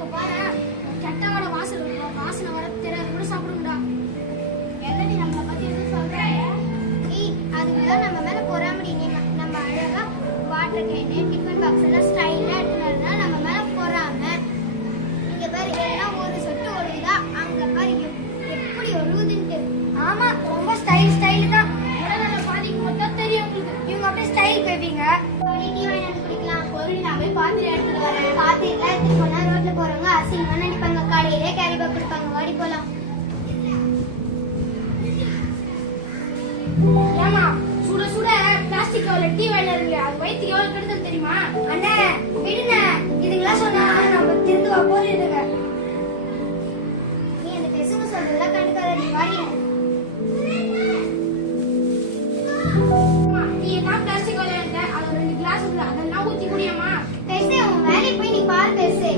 அங்க பாரு கெட்டவள வாசல் இருக்கும். வாசனை வர தெரியாது கூட சாப்பிடுங்கடா. என்னடி நம்மள பத்தி எதுவும் சொல்றாங்க? அதுக்குதான் நம்ம மேல பொறாமடி. நம்ம அழகா வாட்டர் கேனு டிஃபன் பாக்ஸ் எல்லாம் ஸ்டைலா எடுத்துனா நம்ம மேல பொறாம. இங்க பாரு எல்லாம் ஒரு சொட்டு ஒழுகுதா, அங்க பாரு எப்படி ஒழுகுதுன்ட்டு. ஆமா ரொம்ப ஸ்டைல் தான். உடனே பாதிக்கு மட்டும் தெரியும் உங்களுக்கு. இவங்க அப்படியே ஸ்டைல் பேபிங்க. டீ வாங்கி குடிக்கலாம். ஒரு நான் போய் பாத்திரம் எடுத்துட்டு வரேன். பாத்திரம் எடுத்துட்டு போனா ரோட்ல போறவங்க அசிங்கமா நினைப்பாங்க. கடையிலே கேரி பேக் கொடுப்பாங்க. வாடி போலாம். ஏமா சுட சுட பிளாஸ்டிக் கவர்ல டீ வாங்கிருங்க. அது வயிற்றுக்கு எவ்வளவு கெடுதல் தெரியுமா? அண்ணே விடுங்க, இதுங்களாம் சொன்னா நம்ம திருந்து போறீங்க. நீ அந்த பெசுங்க சொல்றதெல்லாம் கண்டுக்காத. நீ வாடி. நீ தான் பிளாஸ்டிக் கவர்ல எடுத்த, அது 2 கிளாஸ் இருக்கு. அதெல்லாம் ஊத்தி குடியம்மா. பெருசே உன் வேலையை போய் நீ பாரு. பெருசே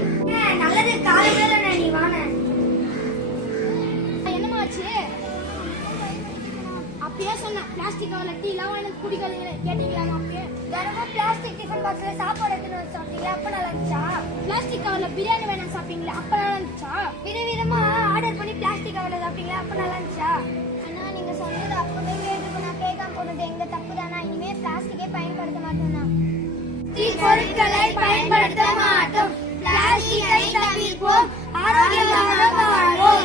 நல்லது காலையில நீ வாங்க. என்னமாச்சு? அப்பயே சொன்ன பிளாஸ்டிக் கவர்ல டீ எல்லாம் வாங்கி குடிக்காதீங்க. கேட்டீங்களாமா? அப்பயே தினமும் பிளாஸ்டிக் டிஃபன் பாக்ஸ்ல சாப்பாடு எடுத்துட்டு வந்து சாப்பிட்டீங்களா? அப்ப நல்லா இருந்துச்சா? பிளாஸ்டிக் கவர்ல பிரியாணி வேணும் சாப்பிட்டீங்களா? அப்ப நல்லா இருந்துச்சா? விதவிதமா ஆர்டர் பண்ணி பிளாஸ்டிக் கவர்ல சாப்பிட்டீங்களா? அப்ப நல்லா இருந்துச்சா? அண்ணா நீங்க சொன்னது அப்பவே கேட்டுக்கு நான் கேட்காம போனது எங்க தப்பு தானா? இனிமே பிளாஸ்டிக்கே பயன்படுத்த மாட்டோம்னா. பொருட்களை பயன்படுத்த மாட்டோம். பிளாஸ்டிக்கை தவிர்ப்போம். ஆரோக்கியமாக வாழ்வோம்.